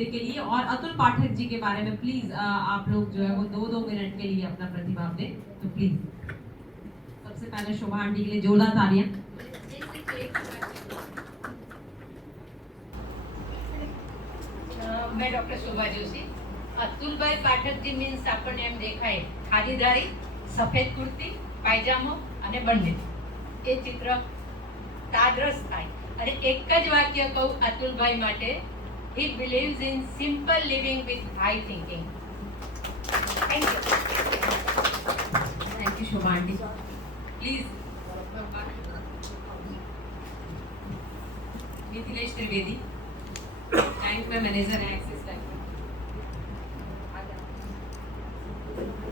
देर के लिए। और अतुल पाठक जी के बारे में प्लीज आप लोग जो है वो 2-2 मिनट के लिए अपना प्रतिभाव दें, तो प्लीज सबसे पहले शोभा आंटी के लिए जोरदार तालियां। मैं डॉक्टर शोभा जोशी। अतुलभाई पाठकजी मीन्स આપણને એમ દેખાય ખાદીધારી, સફેદ કુર્તી, પાયજામો અને બંને એ ચિત્ર તાદ્રસ થાય અને એક જ વાક્ય કહું અતુલભાઈ માટે, he believes in simple living with high thinking. Thank you. Thank you Shobha aunty. Please Mithilesh Trivedi, bank में मैनेजर है एक्सिस बैंक में।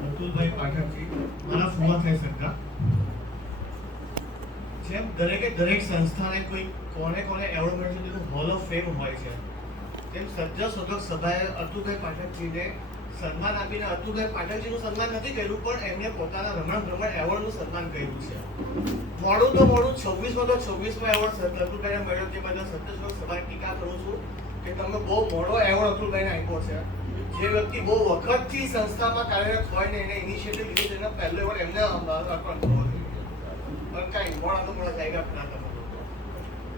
અતુલભાઈ પાઠકજી મારા ફુવા થઈ શકતા જેમ દરેક સંસ્થાને કોઈ કોને એવોર્ડ મળે છે તેનું હોલ ઓફ ફેમ હોય છે, તેમ સજ્જન શોધક સભાએ અતુલભાઈ પાઠકજીને સન્માન આપીને અતુલભાઈ પાઠકજીનું સન્માન નથી કર્યું, પણ એમને પોતાના રમણ ભ્રમણ એવોર્ડનું સન્માન કર્યું છે. મોડું 26માં તો 26માં એવોર્ડ અતુલભાઈને મળ્યો, તે બદલ સજ્જન શોધક સભાએ ટીકા કરું છું કે તમે બહુ મોડો એવોર્ડ અતુલભાઈને આપ્યો છે. જે વ્યક્તિ બહુ વખતથી સંસ્થામાં કાર્યરત હોય ને એને ઇનિશિયેટિવ લીધું તેનો પહેલો એવોર્ડ એમને અર્પણ કરવો જોઈએ. પણ કાંઈ મોડા તો મોડા જાયગા પણ તમે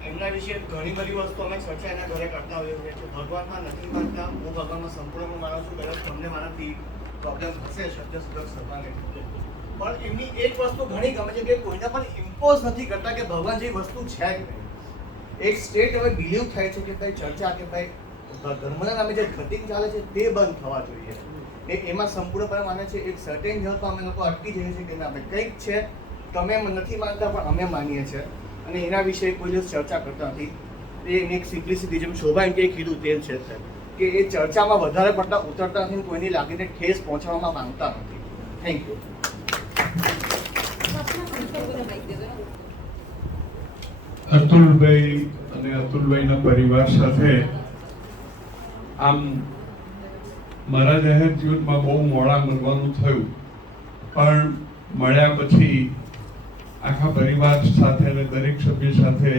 એમના વિશે ઘણી બધી વસ્તુ અમે ચર્ચા એના ઘરે કરતા હોઈએ છીએ. ભગવાનમાં નથી માનતા, હું ભગવાનમાં સંપૂર્ણ માનું છું. કદાચ તમને મારાથી પ્રોબ્લેમ હશે સજ્જન શોધક સભાને, પણ એમની એક વસ્તુ ઘણી ગમે છે કે કોઈના પણ ઇમ્પોઝ નથી કરતા કે ભગવાન જે વસ્તુ છે જ નહીં. એક સ્ટેટ હવે બિલીવ થાય છે કે ભાઈ ચર્ચા કે ભાઈ ધર્મના નામે જે કટિંગ ચાલે છે તે બંધ થવા જોઈએ. એમાં સંપૂર્ણપણે માને છે. એક સર્ટેન લેવલ પર અમે લોકો અટકી જઈએ છીએ કે ના ભાઈ કંઈક છે, તમે નથી માનતા પણ અમે માનીએ છીએ, અને એના વિશે કોઈ દિવસ ચર્ચા કરતા નથી. એ એક સિમ્પ્લિસિટી જેમ શોભા એમ કે કીધું તે છે કે એ ચર્ચામાં વધારે પડતા ઉતરતા નથી, કોઈની લાગીને ઠેસ પહોંચાડવામાં માંગતા નથી. Thank you. અતુલભાઈ અને અતુલભાઈના પરિવાર સાથે આમ મારા જાહેર જીવનમાં બહુ મોડા મળવાનું થયું, પણ મળ્યા પછી આખા પરિવાર સાથે અને દરેક સભ્ય સાથે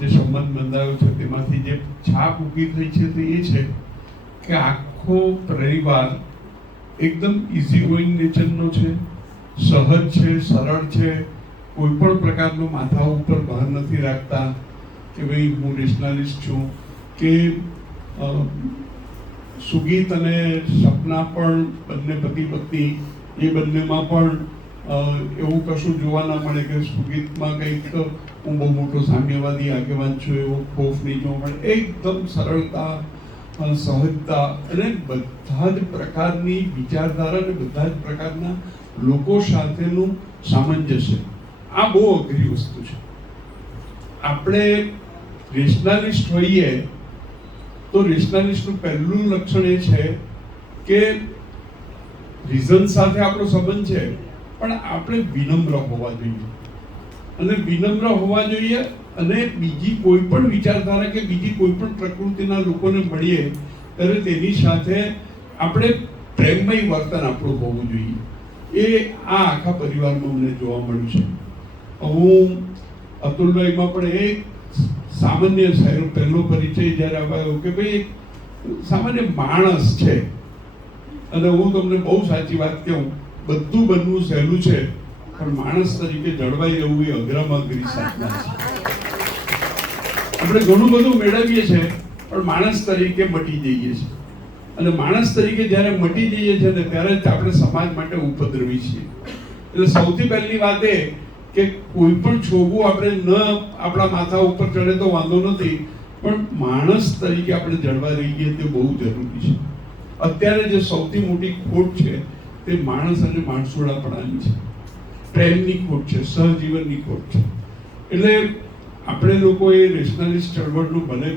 જે સંબંધ બંધાયો છે તેમાંથી જે છાપ ઊભી થઈ છે તે એ છે કે આખો પરિવાર એકદમ ઇઝી ગોઈંગ નેચરનો છે, સહજ છે, સરળ છે, કોઈ પણ પ્રકારનો માથા ઉપર ભાર નથી રાખતા કે ભાઈ હું નેશનલિસ્ટ છું કે સુગીત અને સપના પણ બંને પતિ પત્ની એ બંનેમાં પણ એવું કશું જોવા ના મળે કે સુગીતમાં કંઈક હું બહુ મોટો સામ્યવાદી આગેવાન છું એવો ખોફ નહીં જોવા મળે. એકદમ સરળતા, સહજતા અને બધા જ પ્રકારની વિચારધારા અને બધા જ પ્રકારના લોકો સાથેનું સામંજસ્ય, આ બહુ અઘરી વસ્તુ છે. આપણે રેશનાલિસ્ટ હોઈએ તો રેશનાલિસ્ટનું પહેલું લક્ષણ એ છે કે રીઝન સાથે આપણો સંબંધ છે, પણ આપણે વિનમ્ર હોવા જોઈએ. અને વિનમ્ર હોવા જોઈએ અને બીજી કોઈ પણ વિચારધારા કે બીજી કોઈ પણ પ્રકૃતિના લોકોને મળીએ ત્યારે તેની સાથે આપણે પ્રેમમય વર્તન આપણું હોવું જોઈએ. એ આ આખા પરિવારમાં મને જોવા મળ્યું છે. હું અતુલભાઈમાં પણ એક સામાન્ય સાહેબ પહેલો પરિચય જ્યારે આવ્યો કે ભાઈ સામાન્ય માણસ છે, અને હું તમને બહુ સાચી વાત કહું, બધું બનવું સહેલું છે પણ માણસ તરીકે જળવાઈ રહેવું એ અઘરામાં અઘરી સાધના છે. આપણે ઘણું બધું મેળવીએ છીએ પણ માણસ તરીકે મટી જઈએ છીએ, અને માણસ તરીકે જ્યારે મટી જઈએ છીએ ને ત્યારે જ આપણે સમાજ માટે ઉપદ્રવી છીએ. એટલે સૌથી પહેલી વાત એ કે કોઈ પણ છોગું આપણે ન આપણા માથા ઉપર ચડે તો વાંધો નથી, પણ માણસ તરીકે આપણે જળવાઈ રહીએ તે બહુ જરૂરી છે. અત્યારે જે સૌથી મોટી ખોટ છે તે માણસ અને માણસોડાપણાની છે, પ્રેમની ખોટ છે, સહજીવનની ખોટ છે. એટલે આપણે લોકો એ રેશનાલિસ્ટ ચળવળનું ભલે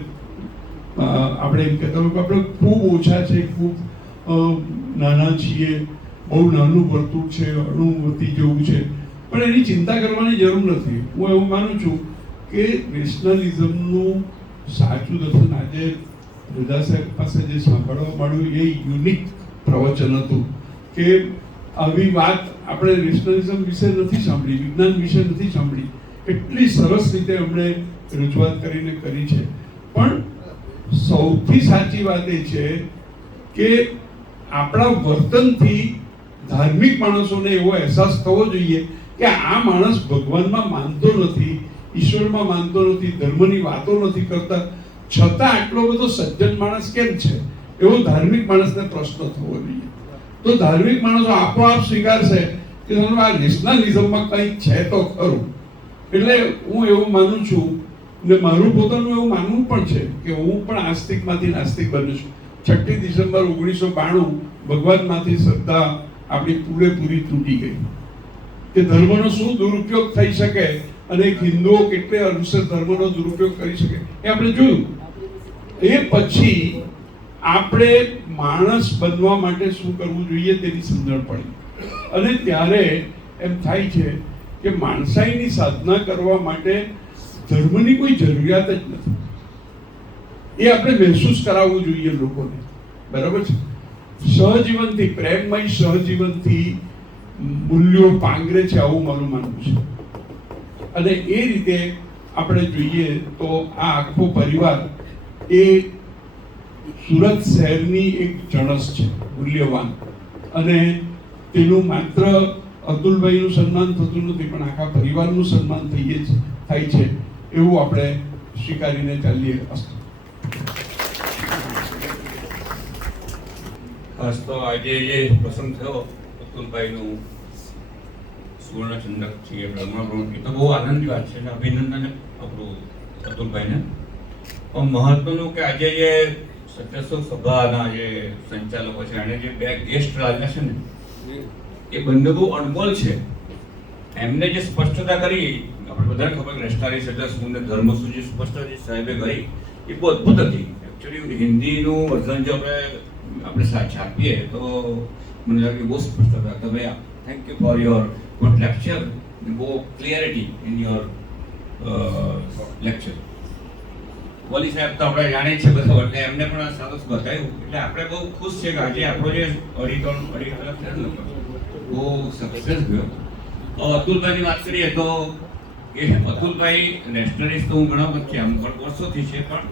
આપણે એમ કહેતા હોય કે આપણે ખૂબ ઓછા છે, ખૂબ નાના છીએ, બહુ નાનું વર્તુળ છે, અણુવતી જેવું છે, પણ એની ચિંતા કરવાની જરૂર નથી. હું એવું માનું છું કે રેશનલિઝમનું સાચું દર્શન આજે રજા સાહેબ પાસે જે સાંભળવા મળ્યું એ યુનિક પ્રવચન હતું કે આવી વાત આપણે રેશનલિઝમ વિશે નથી સાંભળી, વિજ્ઞાન વિશે નથી સાંભળી. એટલી સરસ રીતે એમણે રજૂઆત કરીને કરી છે. પણ સૌ સૌથી સાચી વાત એ છે કે આપણા વર્તનથી ધાર્મિક માણસોને એવો અહેસાસ થવો જોઈએ કે આ માણસ ભગવાનમાં માનતો નથી, ઈશ્વરમાં માનતો નથી, ધર્મની વાતો નથી કરતા, છતાં આટલો બધો સજ્જન માણસ કેમ છે, એવો ધાર્મિક માણસને પ્રશ્ન થવો જોઈએ. તો ધાર્મિક માણસો આપોઆપ સ્વીકારશે કે આ નેશનલિઝમમાં કંઈક છે તો ખરું. એટલે હું એવું માનું છું, ને મારું પોતાનું એવું માનવું પણ છે કે હું પણ આસ્તિકમાંથી નાસ્તિક બન્યો છું. 6 ડિસેમ્બર 1992 ભગવાનમાંથી શ્રદ્ધા આપણી પૂરેપૂરી તૂટી ગઈ કે ધર્મનો શું દુરુપયોગ થઈ શકે અને હિન્દુઓ કેટલે અંશે ધર્મનો દુરુપયોગ કરી શકે એ આપણે જોયું. એ પછી આપણે માણસ બનવા માટે શું કરવું જોઈએ તેની સમજણ પડી. અને ત્યારે એમ થાય છે કે માણસાઈની સાધના કરવા માટે ધર્મની કોઈ જરૂરિયાત જ નથી. એ આપણે મહેસૂસ કરાવવું જોઈએ લોકોને. બરાબર છે? સહજીવનથી, પ્રેમમય સહજીવનથી મૂલ્યો પાંગરે છે, આવું મારું માનવું છે. અને એ રીતે આપણે જોઈએ તો આ આખો પરિવાર એ સુરત શહેરની એક જણસ છે, મૂલ્યવાન. અને તેનું માત્ર અતુલભાઈનું સન્માન થતું નથી, પણ આખા પરિવારનું સન્માન થાય છે એવું આપણે સ્વીકારીને ચાલીએ. ખાસ તો આજે જે પ્રસંગ થયો અતુલભાઈનું સુવર્ણ ચંદ્રક છે, બ્રહ્મગુણ, એ તો બહુ આનંદની વાત છે અને અભિનંદન આપણું અતુલભાઈને. પણ મહત્વનું કે આજે જે સત્યશોક સભાના જે સંચાલકો છે અને જે 2 ગેસ્ટ આવ્યા છે ને, એ બંને બહુ અણમોલ છે. એમને જે સ્પષ્ટતા કરી, આપણે બધાને ખબર કે રેસ્ટારી એટલે શું ને ધર્મ શું, જે સ્પષ્ટતા જે સાહેબે કરી એ બહુ અદભુત હતી. એકચ્યુઅલી હિન્દીનું વર્ઝન જો આપણે છાપીએ તો મને લાગે બહુ સ્પષ્ટ હતા. તમે thank you for your good lecture, બહુ ક્લિયરિટી ઇન યોર લેક્ચર. વલી સાહેબ તો આપણે જાણીએ છીએ બધા, એટલે એમને પણ સરસ બતાવ્યું. એટલે આપણે બહુ ખુશ છે કે આજે આપણો જે 2.5 કલાક થયો બહુ સક્સેસ ગયો. અતુલભાઈની વાત કરીએ તો એ અતુલભાઈ નેશનલિસ્ટ તો હું ઘણા વખત આમ વર્ષોથી છે, પણ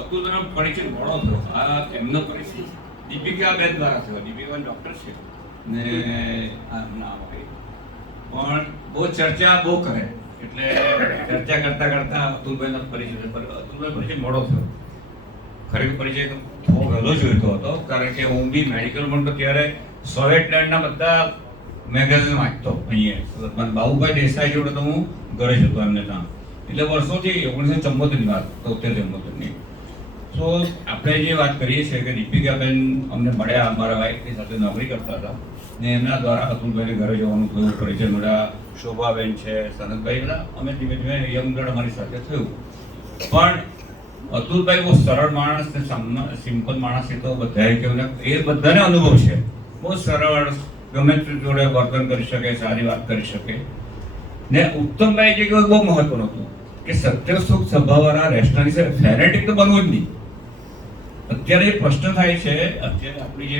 અતુલભાઈનો પરિચય મોડો થયો. આ એમનો પરિચય દીપિકાબેન દ્વારા થયો. દીપિકાબેન ડૉક્ટર છે ને પણ બહુ ચર્ચા બહુ કરે, એટલે ચર્ચા કરતા અતુલભાઈનો પરિચય, અતુલભાઈ પરિચય મોડો થયો. ખરેખર પરિચય બહુ વહેલો જોઈતો હતો, કારણ કે હું બી મેડિકલમાં તો ત્યારે સોવેટલેન્ડના બધા મેગેઝિન વાંચતો. અહીંયા બાબુભાઈ દેસાઈ જોડે તો હું ઘરે જ હતો એમને ત્યાં. એટલે વર્ષોથી 1974ની વાત, 73-74ની. તો આપણે જે વાત કરીએ છીએ કે દીપિકાબેન અમને મળ્યા, અમારા વાઈફની સાથે નોકરી કરતા હતા ને એમના દ્વારા અતુલભાઈને ઘરે જવાનું થયું, પરિચય મળ્યા. શોભાબેન છે, સનતભાઈ, બધા અમે ધીમે ધીમે યંગ બ્લડ અમારી સાથે થયું. પણ અતુલભાઈ બહુ સરળ માણસ ને સિમ્પલ માણસ, એ તો બધાએ કહેવું, એ બધાને અનુભવ છે. બહુ સરળ, ગમે તે જોડે વર્તન કરી શકે, સારી વાત કરી શકે. ને ઉત્તમભાઈ જે કહ્યું બહુ મહત્વનું હતું કે સત્યશોક સભાવાળા રેસ્ટોરન્ટ ફેનેટિક તો બનવું જ નહીં. અત્યારે એ પ્રશ્ન થાય છે, અત્યારે આપણી જે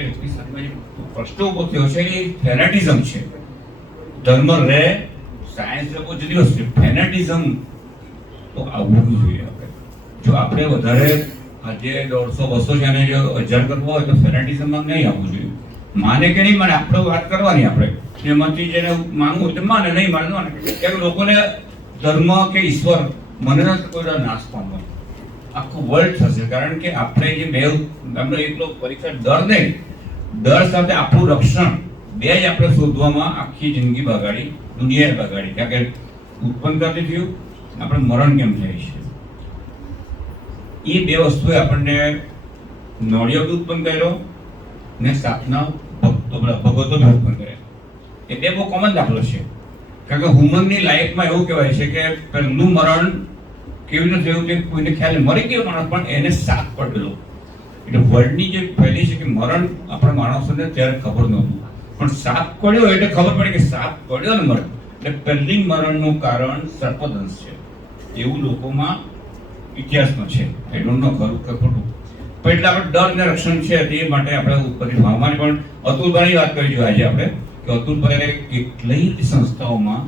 પ્રશ્ન ઉભો થયો છે એ ફેનેટિઝમ છે. ધર્મ રહે, સાયન્સ બહુ જુદી વસ્તુ, ફેનેટિઝમ તો આવવું જોઈએ. જો આપણે વધારે આજે 150-200 છે અને જો 1000 કરવો હોય તો ફેનેટિઝમમાં નહીં આવવું જોઈએ. માને કે નહીં માને, આપણે વાત કરવાની. આપણે એમાંથી જેને માનવું હોય તો માને, નહીં માનવાનું કે લોકોને ધર્મ કે ઈશ્વર મને કોઈ નાશ પામવો, આખું વર્લ્ડ થશે. કારણ કે આપણે જે બે આપણે એકલો પરીક્ષા ડર નહીં, ડર સાથે આપણું રક્ષણ બે જ આપણે શોધવામાં આખી જિંદગી બગાડી, દુનિયાએ બગાડી. કારણ કે ઉત્પન્ન ક્યાંથી થયું, આપણે મરણ કેમ થાય છે, એ બે વસ્તુએ આપણને નોળિયો ઉત્પન્ન કર્યો ને સાપના ભગવતો ઉત્પન્ન કર્યા. એ બે બહુ કોમન દાખલો છે. કારણ કે હ્યુમનની લાઈફમાં એવું કહેવાય છે કે પહેલું મરણ કેવી રીતે થયું કે કોઈને ખ્યાલ મરી ગયો માણસ, પણ એને સાપ પડેલો. એટલે વર્લ્ડની જે ફેલી છે કે મરણ આપણા માણસોને ત્યારે ખબર નહોતું, પણ સાપ પડ્યો એટલે ખબર પડી કે સાપ પડ્યો ને મરણ. એટલે પહેલી મરણનું કારણ સર્પદંશ છે, એવું લોકોમાં ઇતિહાસમાં છે. આઈ ડોન્ટ નો ખરું કે ખોટું, પણ એટલે આપણે ડર ને રક્ષણ છે તે માટે આપણે ઉપરથી ભાવવાની. પણ અતુલભાઈની વાત કરી જોઈએ આજે આપણે કે અતુલભાઈએ કેટલી સંસ્થાઓમાં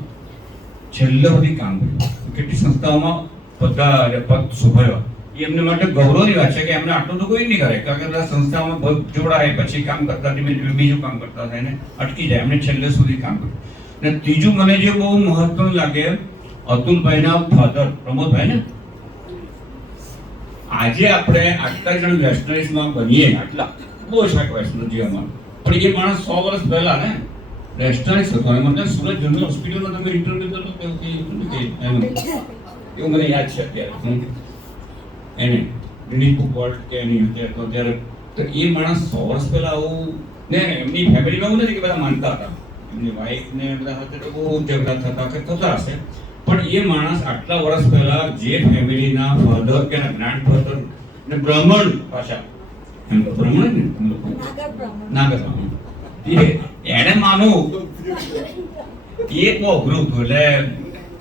છેલ્લે બધી કામ કર્યું, કેટલી સંસ્થાઓમાં બધા પદ શોભાવ્યા. એ એમને માટે ગૌરવની વાત છે કે એમને આટલું તો કોઈ નહીં કરે, કારણ કે બધા સંસ્થામાં જોડાય પછી કામ કરતા ધીમે ધીમે બીજું કામ કરતા થાય ને અટકી જાય, એમને છેલ્લે સુધી કામ કરે. અને ત્રીજું મને જે બહુ મહત્વનું લાગે, અતુલભાઈના ફાધર પ્રમોદભાઈ ને, આજે આપણે આટલા જણ વેસ્ટર્નિઝમાં બનીએ, આટલા બહુ શાક વૈષ્ણવજી અમારું, પણ એ માણસ 100 વર્ષ પહેલા ને વેસ્ટર્નિઝ હતો. મને સુરત જનરલ હોસ્પિટલમાં તમે ઇન્ટરવ્યુ કરો એવું મને યાદ છે અત્યારે. એને દિલીપ વર્લ્ડ કે એની હતો ત્યારે, તો એ માણસ 100 વર્ષ પહેલા આવું ને એમની ફેમિલીમાં એવું નથી કે બધા માનતા હતા, એમની વાઈફ ને બધા હતા તો બહુ ઝઘડા થતા કે થતા હશે, પણ એ માણસ આટલા વર્ષ પહેલા જે ફેમિલીના ફાધર કે ગ્રાન્ડ ફાધર ને બ્રાહ્મણ પાછા એમ બ્રાહ્મણ ને નાગર બ્રાહ્મણ, એને માનું એ બહુ અઘરું હતું. એટલે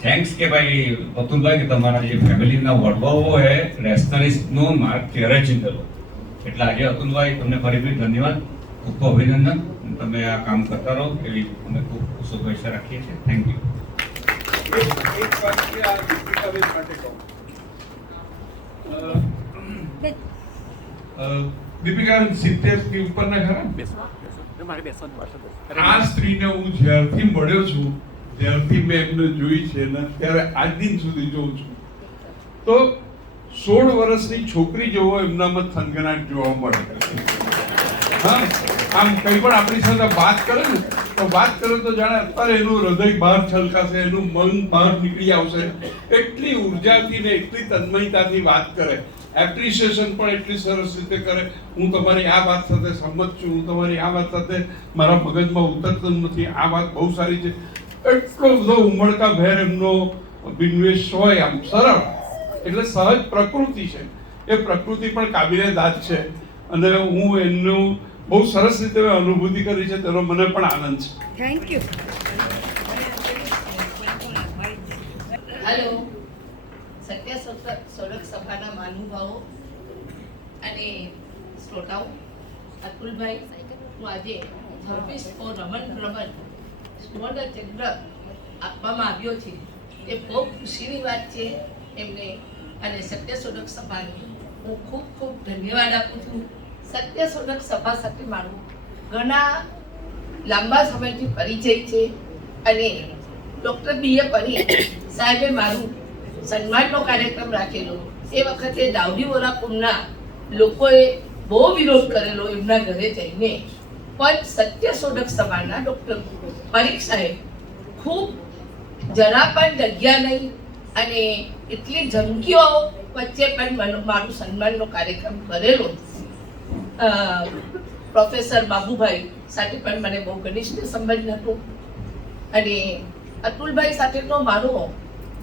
થેન્ક્સ કે ભાઈ અતુલભાઈ કે તમારા જે ફેમિલીના વડવાઓએ રેશનલિસ્ટનો માર્ગ ત્યારે ચિંતેલો. એટલે આજે અતુલભાઈ તમને ફરીથી ધન્યવાદ, ખૂબ ખૂબ અભિનંદન. તમે આ કામ કરતા રહો એવી અમે ખૂબ શુભેચ્છા રાખીએ છીએ. Thank you. એક વાત કે આ દીપિકાબેન માટે કહું. દીપિકાબેન 70 થી ઉપરના ખરા. આ સ્ત્રીને હું જ્યારથી મળ્યો છું, જ્યારથી મેં એમને જોઈ છે ને ત્યારે આજ દિન સુધી જોઉં છું, તો 16 વર્ષની છોકરી જેવો એમનામાં થનગનાટ જોવા મળે. હા, આમ કંઈ પણ આપણી સાથે વાત કરે ને તો વાત કરે તો જાણે અત્યારે એનું હૃદય બહાર છલકાશે, એનું મન બહાર નીકળી આવશે. એટલી ઉર્જાથી ને એટલી તન્મયતાથી વાત કરે, એપ્રિસિએશન પણ એટલી સરસ રીતે કરે. હું તમારી આ વાત સાથે સંમત છું, હું તમારી આ વાત સાથે મારા મગજમાં ઉતરતું નથી, આ વાત બહુ સારી છે. એટલો બધો ઉમળકા ભેર એમનો બિનવેશ હોય, આમ સરળ, એટલે સહજ પ્રકૃતિ છે. એ પ્રકૃતિ પણ કાબિલે દાદ છે અને હું એમનું બહુ સરસ રીતે અનુભૂતિ કરી છે, તેનો મને પણ આનંદ છે. Thank you. હેલો, સત્ય સોડક સભાના મહાનુભાવો અને શ્રોતાઓ, અતુલભાઈ, હું આજે સર્વિસ ફોર રમણ ભ્રમણ સુવર્ણ ચંદ્ર આપવામાં આવ્યો છે એ બહુ ખુશીની વાત છે એમને, અને સત્ય સોડક સભાને હું ખૂબ ખૂબ ધન્યવાદ આપું છું. સત્ય સોડક સભા સાથે મારું ઘણા લાંબા સમયથી પરિચય છે અને ડૉક્ટર B.A. પરીખ સાહેબે મારું સન્માનનો કાર્યક્રમ રાખેલો. એ વખતે દાઉદીવોરા કુમના લોકોએ બહુ વિરોધ કરેલો એમના ઘરે જઈને, પણ સત્ય શોધક સભાના ડૉક્ટર પરીખ સાહેબ ખૂબ જરા પણ જગ્યા નહીં અને એટલી ધમકીઓ વચ્ચે પણ મારું સન્માનનો કાર્યક્રમ કરેલો. પ્રોફેસર બાબુભાઈ સાથે પણ મને બહુ ઘનિષ્ઠ સંબંધ હતો અને અતુલભાઈ સાથેનો મારો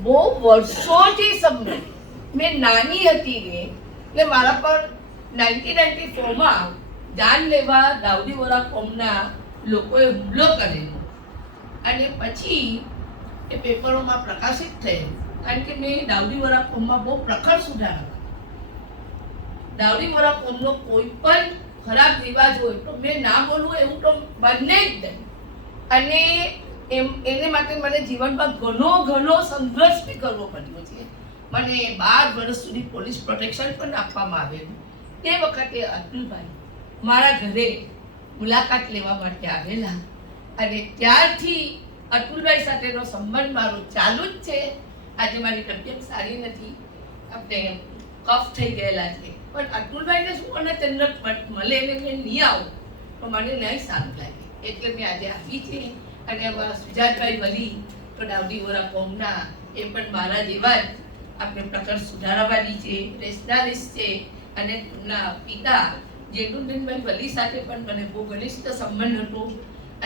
બહુ વર્ષોથી સંબંધ. મેં નાની હતી ને એટલે મારા પર 1994માં જાનલેવા દાઉદીવોરા કોમના લોકોએ હુમલો કરેલો અને પછી એ પેપરોમાં પ્રકાશિત થયેલું, કારણ કે મેં દાઉદીવોરા કોમમાં બહુ પ્રખર સુધારા. દાઉદીવોરા કોમનો કોઈ પણ ખરાબ રિવાજ હોય તો મેં ના બોલવું એવું તો બને જ નહીં, અને એને માટે મને જીવનમાં ઘણો સંઘર્ષ બી કરવો પડ્યો છે. મને 12 વર્ષ સુધી પોલીસ પ્રોટેક્શન પણ આપવામાં આવેલું. તે વખતે અતુલભાઈ મારા ઘરે મુલાકાત લેવા માટે આવેલા અને ત્યારથી અતુલભાઈ સાથેનો સંબંધ મારો ચાલુ જ છે. આજે મારી તબિયત સારી નથી, આપણે કફ થઈ ગયેલા છે, પણ અતુલભાઈને શું અને ચંદ્રક મળે એને મેં નહીં આવું તો મને નહીં સારું લાગે, એટલે મેં આજે આવી છે. અને અમારા સુજાતભાઈ વલી તો દાઉદીવોરા કોમના, એ પણ મારા જેવા જ આપણે પ્રખર સુધારાવાદી છે, રેશનાલિસ્ટ છે. અને એમના પિતા જેઠુબેનભાઈ વલી સાથે પણ મને બહુ ઘનિષ્ઠ સંબંધ હતો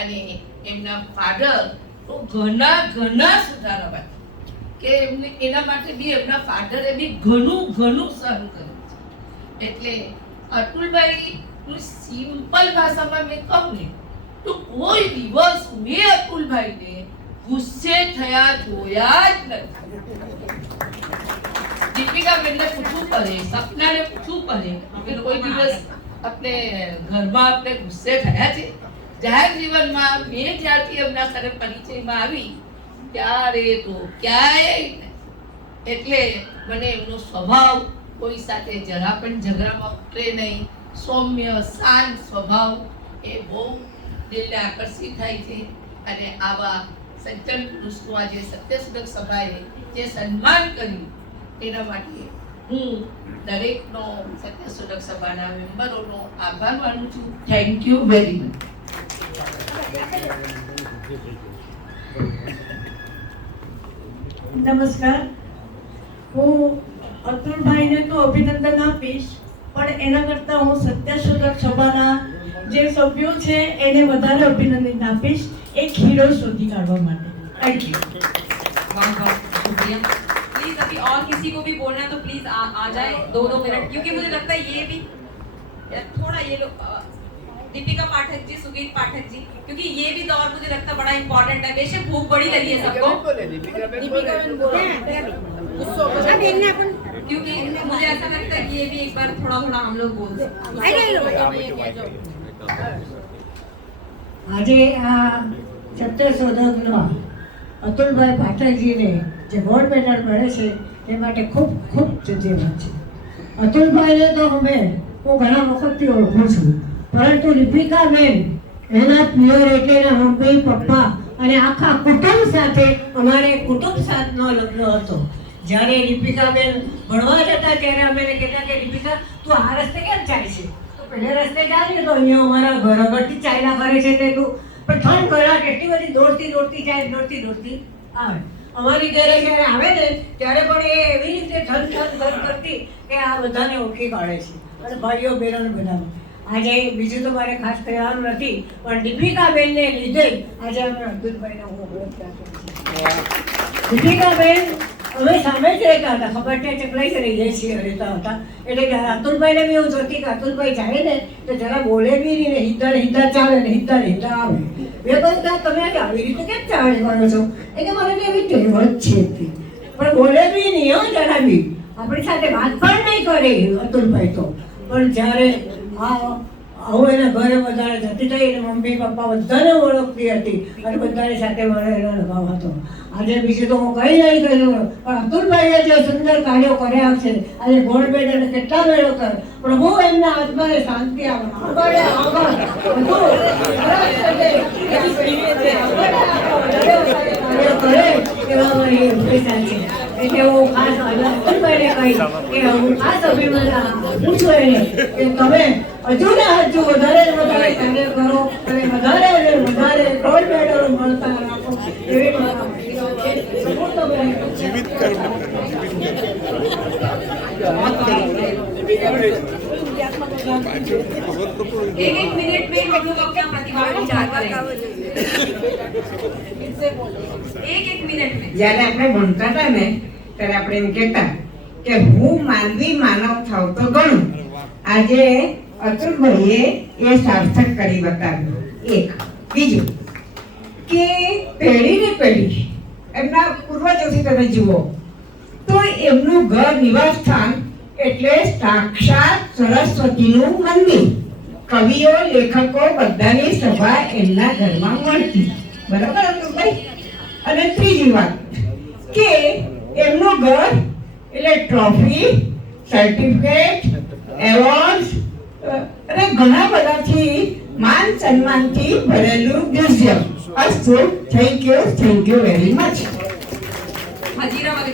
અને એમના ફાધર તો ઘણા સુધારાવાદી કે એમને એના માટે બી એમના ફાધરે બી ઘણું સહન કર્યું છે. એટલે અતુલભાઈ સિમ્પલ ભાષામાં મેં કહું ને તો કોઈ દિવસ મેં અતુલભાઈને ગુસ્સે થયા જોયા જ નથી. દીપિકાબેનને પૂછવું પડે, સપનાને પૂછવું પડે કે કોઈ દિવસ આપણે ઘરમાં આપણે ગુસ્સે થયા છે? જાહેર જીવનમાં મેં જ્યારથી એમના સાથે પરિચયમાં આવી ત્યારે તો ક્યાંય નહીં. એટલે મને એમનો સ્વભાવ કોઈ સાથે જરા પણ ઝઘડામાં ઉતરે નહીં, સૌમ્ય શાંત સ્વભાવ, એ બહુ દિલને આકર્ષિત થાય છે. અને આવા સજ્જન પુરુષનું આજે સત્યશોધક સભાએ જે સન્માન કર્યું તેના માટે હું દરેકનો સત્યશોધક સભાના મેમ્બરોનો આભાર માનું છું. Thank you very much. નમસ્કાર. હું અતુલભાઈને તો અભિનંદન આપીશ, પણ એના કરતાં હું સત્યશોધક સભાના જે સભ્યો છે એને વધારે અભિનંદન આપીશ એક હીરો શોધી કાઢવા માટે. Thank you. बहुत बहुत शुक्रिया. प्लीज अभी और किसी को भी बोलना है तो प्लीज आ जाए 2-2 मिनट, क्योंकि मुझे लगता है ये भी थोड़ा ये लोग दीपिका पाठक जी, सुगीत पाठक जी, क्योंकि ये भी दौर मुझे लगता है बड़ा इंपॉर्टेंट है. बेशक भूख बड़ी लगी है सबको, क्योंकि मुझे ऐसा लगता है कि ये भी एक बार थोड़ा थोड़ा हम लोग बोल આજે આ સત્યશોધકનો અતુલભાઈ પાઠકજીને જે ગોલ્ડ મેડલ મળે છે એ માટે ખૂબ ખૂબ ધન્યવાદ છે. અતુલભાઈને તો હું ઘણા વખતથી ઓળખું છું, પરંતુ લિપિકાબેન એના પિયર એટલે એના મમ્મી પપ્પા અને આખા કુટુંબ સાથે અમારે કુટુંબ સાથનો લગ્ન હતો. જ્યારે લિપિકાબેન ભણવા જતા ત્યારે અમે એને કહેતા કે લિપિકા તું આ રસ્તે કેમ જાય છે? તો પહેલે રસ્તે જાય તો અહીંયા અમારા ઘર આગળથી ચાલ્યા કરે છે તે તું પણ ત્રણ કલાક એટલી બધી દોડતી જાય, દોડતી આવે. અમારી ઘરે જ્યારે આવે ને ત્યારે પણ એ એવી રીતે ધન કરતી કે આ બધાને ઓળખી કાઢે છે. અને ભાઈઓ બહેનોને બધાને આજે બીજું તો મારે ખાસ કહેવાનું નથી, પણ દીપિકાબેનને લીધે આજે અમે અબ્દુલભાઈને હું ઓળખતા છું. દીપિકાબેન અમે સામે જ રહેતા હતા, ખબર ત્યાં ચકલાઈ કરી જાય છીએ રહેતા હતા. એટલે અતુલભાઈને બી એવું થતી કે અતુલભાઈ જાય ને તો જરા બોલે બી નહીં, ને હિદ્દર ચાલે ને હિદ્દર આવે. મેં કહ્યું કે તમે આવી રીતે કેમ ચાલે કરો છો? એ કે મને એવી કહેવત છે, પણ બોલે બી નહીં હો જરા બી, આપણી સાથે વાત પણ નહીં કરે અતુલભાઈ તો. પણ જ્યારે હું એના ઘરે વધારે જતી થઈ અને મમ્મી પપ્પા બધાને ઓળખતી હતી અને બધાની સાથે મારો એનો લગાવ હતો. આજે બીજું તો હું કંઈ નહીં કર્યું, પણ અતુલભાઈએ જે સુંદર કાર્યો કર્યા છે, આજે ગોલ્ડ મેડલ કેટલા મેળો કરે, પ્રભુ એમના આત્માને શાંતિ આવે. એટલે હું ખાસ અતુલભાઈને કહીશ કે હું ખાસ અભિનંદન પૂછું એને કે તમે હજુ ને હજુ વધારે કાર્ય કરો અને વધારે ગોલ્ડ મેડલો મળતા રાખો એવી મારા જીવિત કરો. एक मिनट में हम लोग अपना प्रतिभा विचार करें. एक मिनट में. જ્યારે આપણે ભણતા હતા ને ત્યારે આપણે એમ કહેતા કે હું માનવી માનવ થાવ તો ઘણું. આજે અતુલભાઈએ એ સાર્થક કરી બતાવ્યું. એક બીજું કે પેઢી ને પેઢી એમના પૂર્વજોથી તમે જુઓ તો એમનું ઘર નિવાસ સ્થાન એટલે સાક્ષાત સરસ્વતીનું મંદિર. કવિઓ લેખકો બધાની સભા એમના ઘરમાં મળતી. બરાબર અતુલભાઈ? અને ત્રીજી વાત કે એમનું ઘર એટલે ટ્રોફી, સર્ટિફિકેટ, એવોર્ડ અને ઘણા બધાથી માન સન્માનથી ભરેલું મ્યુઝિયમ. અસ્તુ, thank you very much. Hazira વાલે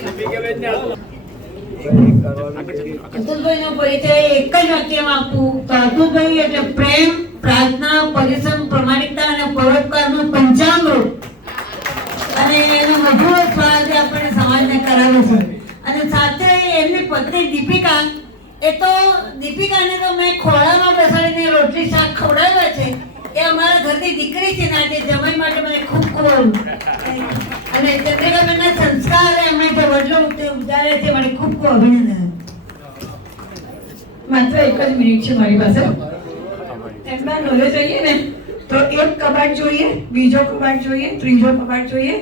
અતુલભાઈનો પરિચય એક જ વાક્યમાં આપું તો અતુલભાઈ એટલે પ્રેમ, પ્રાર્થના, પરિશ્રમ, પ્રમાણિકતા અને પરોપકારનું પંચામૃત. અને એનો મધુર સ્વાદ આપણે સમાજને કરાવ્યો છે. અને સાથે એમની પત્ની દીપિકા, એ તો દીપિકાને તો મેં ખોળામાં બેસાડીને રોટલી શાક ખવડાવ્યા છે. એ અમારા ઘરની દીકરી છે ને આજે જમાઈ માટે મને ખૂબ અને ચંદ્રિકાબેનના સંસ્કાર એમણે જે વડલો ઉતારે છે મને ખૂબ અભિનંદન. માત્ર એક જ મિનિટ છે મારી પાસે. એમના નોલેજ જોઈએ ને તો એક કબાટ જોઈએ, બીજો કબાટ જોઈએ, ત્રીજો કબાટ જોઈએ.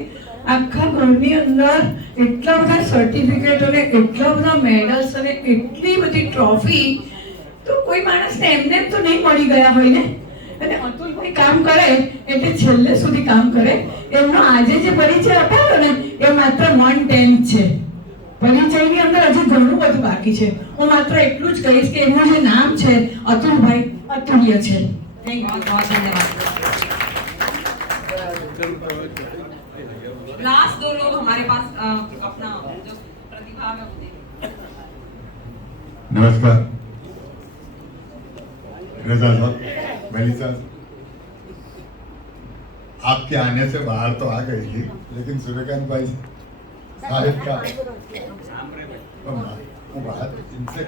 આખા ઘરની અંદર એટલા બધા સર્ટિફિકેટ અને એટલા બધા મેડલ્સ અને એટલી બધી ટ્રોફી તો કોઈ માણસને એમને તો નહીં મળી ગયા હોય ને. અને અતુલભાઈ કામ કરે એટલે છેલ્લે સુધી કામ કરે. એમનો આજે જે પરિચય અપાયો ને એ માત્ર 1/10 છે. પરિચયની અંદર હજી ઘણું બધું બાકી છે. હું માત્ર એટલું જ કહીશ કે એનું જે નામ છે અતુલભાઈ અતુલ્ય છે. Thank you. बहुत बहुत धन्यवाद. लास्ट 2 लोग हमारे पास अपना जो प्रतिभा है वो दे. नमस्कार रजा साहब, मनीषा, आपके आने से बाहर तो आ गई थी, लेकिन सूर्यकांत भाई साहिब का वो बात इनसे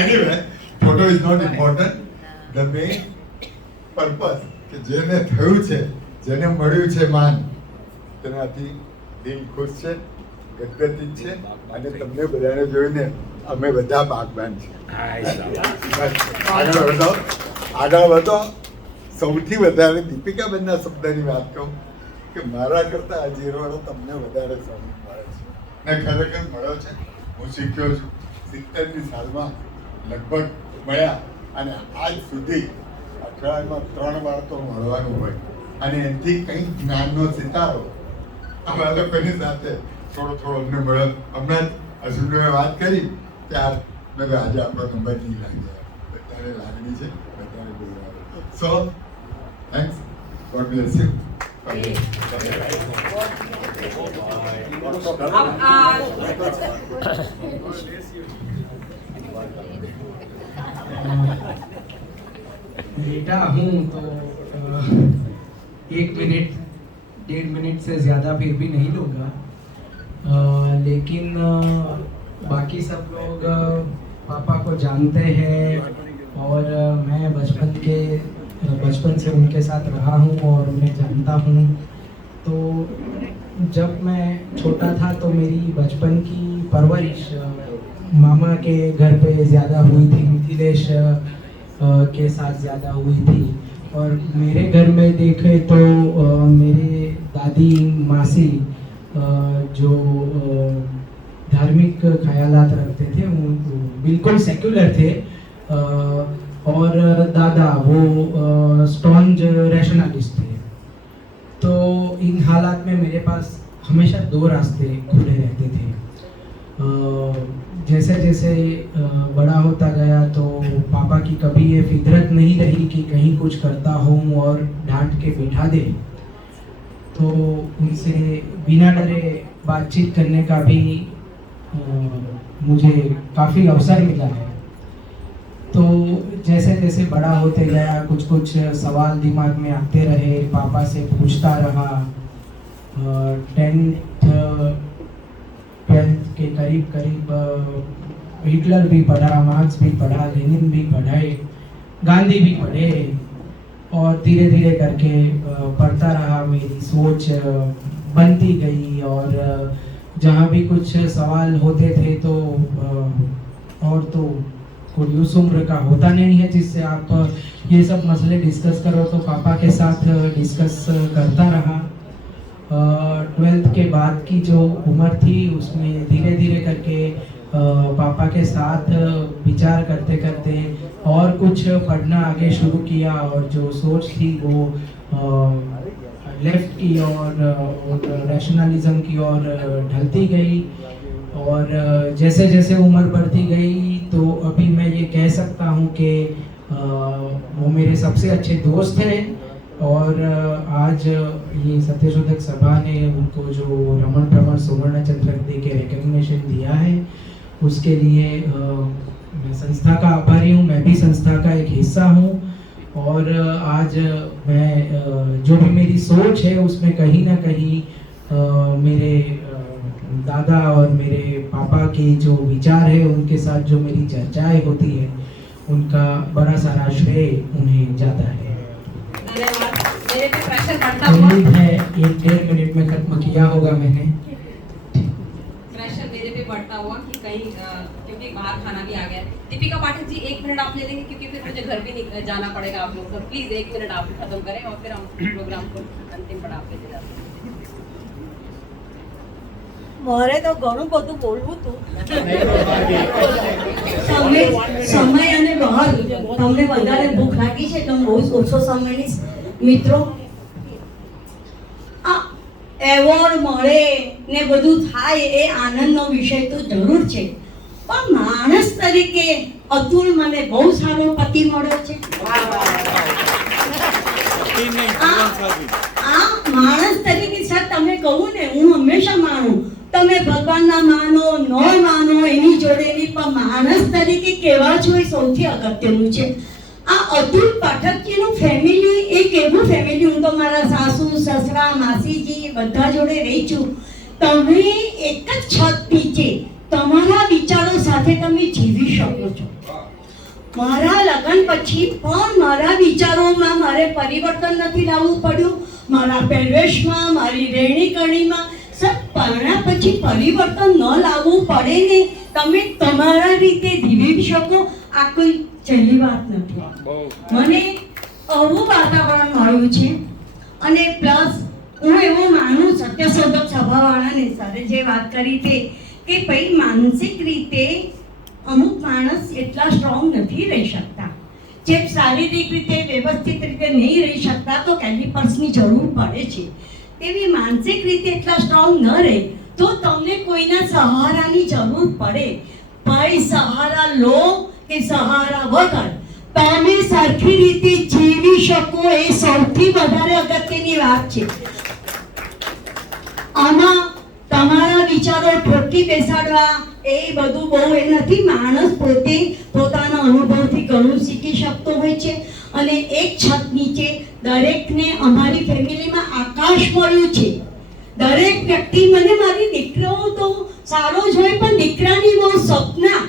anyway, photo is not important. The main purpose કે જેને થયું છે, જેને મળ્યું છે માન, તેનાથી દિલ ખુશ છે, ગદગદિત છે અને તમને બધાને જોઈને અમે બધા ભાગવાન છીએ. આગળ વધો. સૌથી વધારે દીપિકાબેનના શબ્દની વાત કહું કે મારા કરતાં આ જીરોવાળો તમને વધારે સમજ મળે છે ને ખરેખર મળ્યો છે. હું શીખ્યો છું 70ની સાલમાં લગભગ મળ્યા અને આજ સુધી અઠવાડિયામાં 3 વાર તો મળવાનું હોય અને એનાથી કંઈક જ્ઞાનનો સિતારો અમારા લોકોની સાથે થોડો અમને મળ્યો. હમણાં જ અશ્વિનભાઈએ વાત કરી ત્યાર મેં આજે આપણો નંબર નહીં લાગ્યો. બધાને લાગણી છે, બધાને બોલવાનું. સો થેન્ક્સ. God bless you. बेटा हूँ तो 1 मिनट 1.5 मिनट से ज़्यादा फिर भी नहीं लूँगा, लेकिन बाकी सब लोग पापा को जानते हैं और मैं बचपन से उनके साथ रहा हूँ और उन्हें जानता हूँ. तो जब मैं छोटा था तो मेरी बचपन की परवरिश मामा के घर पे ज़्यादा हुई थी, मिथिलेश के साथ ज़्यादा हुई थी. और मेरे घर में देखे तो मेरे दादी मासी जो धार्मिक ख्यालात रखते थे, वो बिल्कुल सेक्युलर थे. और दादा वो स्टॉन्ज रैशनलिस्ट थे. तो इन हालात में मेरे पास हमेशा 2 रास्ते खुले रहते थे. जैसे जैसे बड़ा होता गया तो पापा की कभी ये फितरत नहीं रही कि कहीं कुछ करता हूँ और डांट के बिठा दे. तो उनसे बिना डरे बातचीत करने का भी मुझे काफ़ी अवसर मिला है. तो जैसे जैसे बड़ा होते गया कुछ सवाल दिमाग में आते रहे, पापा से पूछता रहा. 10th 12th के करीब हिटलर भी पढ़ा, मार्क्स भी पढ़ा, लेनिन भी पढ़े, गांधी भी पढ़े और धीरे धीरे करके पढ़ता रहा. मेरी सोच बनती गई और जहाँ भी कुछ सवाल होते थे तो और तो कोई उस उम्र का होता नहीं है जिससे आप ये सब मसले डिस्कस करो. तो पापा के साथ डिस्कस करता रहा. 12th के बाद की जो उम्र थी उसमें धीरे धीरे करके पापा के साथ विचार करते करते और कुछ पढ़ना आगे शुरू किया और जो सोच थी वो लेफ्ट की और रैशनलिज्म की ओर ढलती गई. और जैसे जैसे उम्र बढ़ती गई तो अभी मैं ये कह सकता हूँ कि वो मेरे सबसे अच्छे दोस्त हैं. और आज ये सत्यशोधक सभा ने उनको जो रमन प्रमण सुवर्ण चंद्र दे के रिकग्निशन दिया है उसके लिए मैं संस्था का आभारी हूँ. मैं भी संस्था का एक हिस्सा हूँ और आज मैं जो भी मेरी सोच है उसमें कहीं ना कहीं मेरे दादा और मेरे पापा के जो विचार है उनके साथ जो मेरी चर्चाएं होती है उनका बड़ा सारा श्रेय उन्हें जाता है. धन्यवाद. मेरे पे प्रेशर बढ़ता हुआ उम्मीद है 1.5 मिनट में खत्म किया होगा मैंने. प्रेशर मेरे पे बढ़ता हुआ कि कहीं क्योंकि बाहर खाना भी आ गया है. दीपिका पाठक जी 1 मिनट आप ले लेंगे क्योंकि फिर मुझे घर भी जाना पड़ेगा आप लोग को. प्लीज 1 मिनट आप खत्म करें और फिर हम प्रोग्राम को अंतिम पड़ाव पे ले जाते हैं. મારે તો ઘણું બધું બોલવું હતું. સમય અને બહાર તમને વધારે ભૂખ લાગી છે તો બહુ ઓછો સમય મિત્રો આ એવોર્ડ મળે ને બધું થાય એ આનંદનો વિષય તો જરૂર છે, પણ માણસ તરીકે અતુલ મને બહુ સારો પતિ મળ્યો છે. આ માણસ તરીકે સર તમે કહું ને, હું હંમેશા માનું, તમે ભગવાનના માનો ન માનો એની જોડેની, પણ માણસ તરીકે કેવા છો એ સૌથી અગત્યનું છે. આ અતુલ પાઠકજીનું ફેમિલી એક એવું ફેમિલી, હું તો મારા સાસુ સસરા માસીજી બધા જોડે રહી છું. તમે એક જ છત નીચે તમારા વિચારો સાથે તમે જીવી શકો છો. મારા લગ્ન પછી પણ મારા વિચારોમાં મારે પરિવર્તન નથી લાવવું પડ્યું, મારા પહેરવેશમાં, મારી રહેણી કરણીમાં. સર, પરણા પછી પરિવર્તન ન લાવવું પડે ને, તમે તમારા રીતે જીવી શકો, આ કોઈ સહેલી વાત નથી. મને આવું વાતાવરણ મળ્યું છે. અને પ્લસ હું એવું માનું, સત્યશોધક સભાવાળાને સરે જે વાત કરી તે કે ભાઈ માનસિક રીતે અમુક માણસ એટલા સ્ટ્રોંગ નથી રહી શકતા, જે શારીરિક રીતે વ્યવસ્થિત રીતે નહીં રહી શકતા, તો કેલિપર્સની જરૂર પડે છે. એવી માનસિક રીતે એટલા સ્ટ્રોંગ ન રહે તો તમને કોઈના સહારાની જરૂર પડે. ભાઈ સહારા લો કે સહારા વગર તમે સરખી રીતે જીવી શકો, એ સૌથી વધારે અગત્યની વાત છે. આમાં તમારા વિચારો ઠોકી બેસાડવા એ બધું બહુ એ નથી. માણસ પોતે પોતાના અનુભવથી ઘણું શીખી શકતો હોય છે. અને એક છત નીચે દરેકને અમારી ફેમિલીમાં આકાશ મળ્યું છે. દરેક વ્યક્તિ, મને મારી દીકરાઓ તો સારો જ હોય, પણ દીકરાની બહુ સપના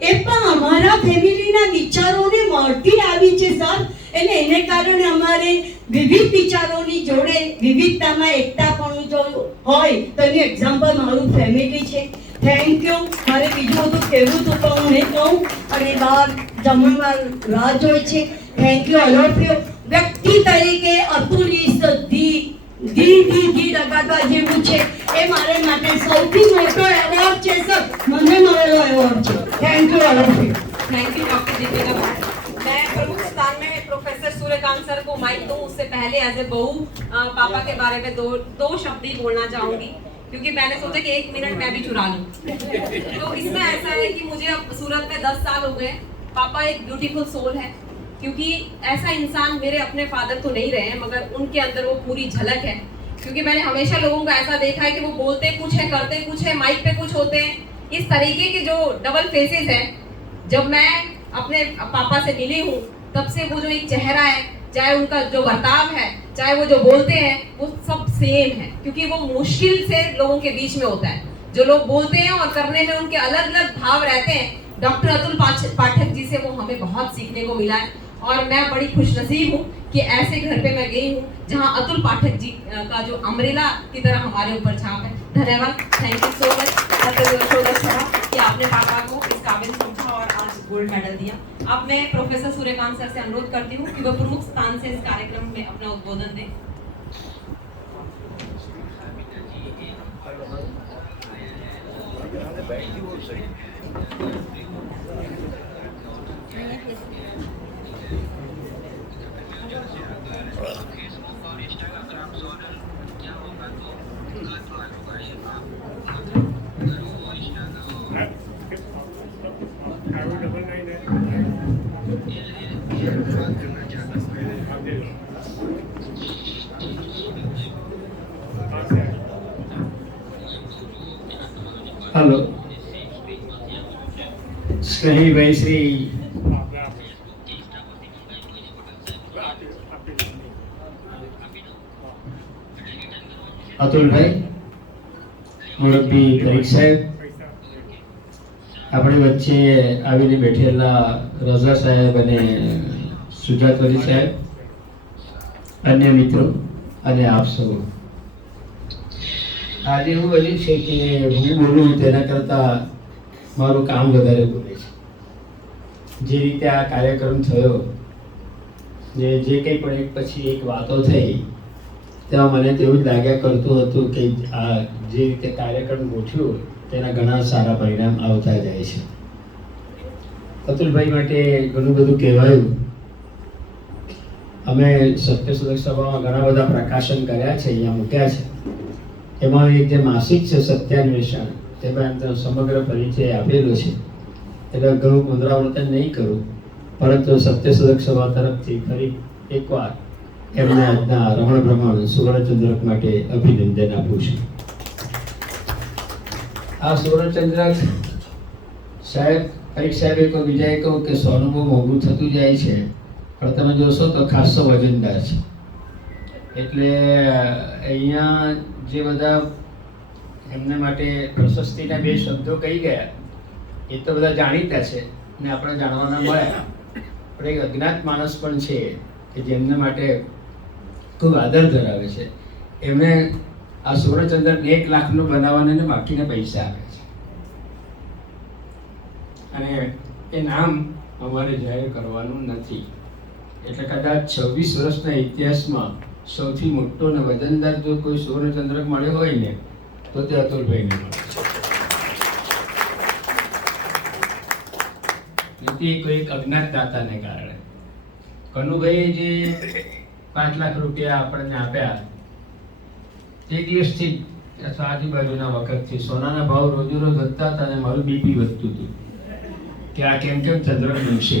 એ પણ અમારા ફેમિલીના વિચારોને મળતી આવી છે સર. એટલે એને કારણે અમારે વિવિધ વિચારોની જોડે વિવિધતામાં એકતાપણું જો હોય તો એનું એક્ઝામ્પલ મારું ફેમિલી છે. Thank you. મારે બીજું બધું કહેવું હતું તો હું નહીં કહું, અને બહાર જમણવાર રાહ જોઈ છે. Thank you all of you. વ્યક્તિ તરીકે અતુલ ઇઝ ધી લગાડવા જેવું છે. એ મારે માટે સૌથી મોટો એવોર્ડ છે સર, મને મળેલો એવોર્ડ છે. Thank you all of you. Thank you doctor Deepika पाठ. मैं प्रमुख स्थान में प्रोफेसर सूर्यकांत सर को माइक दूं, उससे पहले एज ए बहू पापा के बारे में दो शब्द ही बोलना चाहूंगी, क्योंकि मैंने सोचा कि 1 मिनट मैं भी चुरा लूं. तो इसमें ऐसा है कि मुझे अब सूरत में 10 साल हो गए. पापा एक ब्यूटीफुल सोल है, क्योंकि ऐसा इंसान मेरे अपने फादर तो नहीं रहे हैं, मगर उनके अंदर वो पूरी झलक है. क्योंकि मैंने हमेशा लोगों को ऐसा देखा है कि वो बोलते कुछ है, करते कुछ है, माइक पे कुछ होते हैं. इस तरीके के जो डबल फेसेस हैं, जब मैं अपने पापा से मिली हूँ तब से वो जो एक चेहरा है, चाहे उनका जो बर्ताव है, चाहे वो जो बोलते हैं, वो सब सेम है. क्योंकि वो मुश्किल से लोगों के बीच में होता है. जो लोग बोलते हैं और करने में उनके अलग अलग भाव रहते हैं, डॉक्टर अतुल पाठक जी से वो हमें बहुत सीखने को मिला है. और मैं बड़ी खुशनसीब हूँ कि ऐसे घर पे मैं गई हूँ जहाँ अतुल पाठक जी का जो अम्ब्रेला की तरह हमारे ऊपर छाप है. धन्यवाद. थैंक यू सो मच सत्य सभा कि आपने पापा को इस काबिल समझा और आज गोल्ड मेडल दिया. अब मैं प्रोफेसर सूर्यकांत सर से अनुरोध करती हूँ कि वह प्रमुख स्थान से इस कार्यक्रम में अपना उद्बोधन दें. हेलो, स्नेही भाई श्री अतुल भाई मुरब्बी तरीक साहेब, अपनी वच्चे आવીને બેઠેલા રઝા સાહેબ અને સુજાતવલી સાહેબ, અન્ય મિત્રો અને આપ સૌ. આજે એવું બન્યું છે કે હું બોલું તેના કરતાં મારું કામ વધારે બોલે છે. જે રીતે આ કાર્યક્રમ થયો, જે કંઈ પણ એક પછી એક વાતો થઈ, તેમાં મને તેવું જ લાગ્યા કરતું હતું કે આ જે રીતે કાર્યક્રમ ગોઠવ્યો તેના ઘણા સારા પરિણામ આવતા જાય છે. અતુલભાઈ માટે ઘણું બધું કહેવાયું. અમે સત્યશોધક સભામાં ઘણા બધા પ્રકાશન કર્યા છે, અહીંયા મૂક્યા છે. એમાં એક જે માસિક છે સત્યાન્વેષણ, તેમાં એમનો સમગ્ર પરિચય આપેલો છે, એટલે ઘણું પુનરાવર્તન નહીં કરું, પરંતુ સત્યશોધક સભા તરફથી ફરી એકવાર એમને આજના રમણ ભ્રમણ સુવર્ણચંદ્રક માટે અભિનંદન આપું છું. આ સુવર્ણચંદ્રક સાહેબ પરીખ સાહેબે કહ્યું, બીજાએ કહ્યું કે સોનું બહુ મોંઘું થતું જાય છે, પણ તમે જોશો તો ખાસો વજનદાર છે. એટલે અહીંયા જે બધા એમને માટે પ્રશસ્તિના 2 શબ્દો કહી ગયા એ તો બધા જાણીતા છે ને આપણે જાણવાના મળ્યા, પણ એક અજ્ઞાત માણસ પણ છે કે જેમને માટે ખૂબ આદર ધરાવે છે. એમણે આ સુવર્ણચંદ્રક 1 લાખનું બનાવવાને ને બાકીના પૈસા આપે છે, અને એ નામ અમારે જાહેર કરવાનું નથી. એટલે કદાચ 26 વર્ષના ઇતિહાસમાં સૌથી મોટો ને વજનદાર જો કોઈ સુવર્ણચંદ્રક મળ્યો હોય ને તો તે અતુલભાઈને મળે છે, કોઈ એક અજ્ઞાત દાતાને કારણે. કનુભાઈએ જે 5 લાખ રૂપિયા આપણને આપ્યા તે દિવસથી અથવા આજુબાજુના વખતથી સોનાના ભાવ રોજે રોજ વધતા હતા અને મારું બીપી વધતું હતું કે આ કેમ ચંદ્રક બનશે.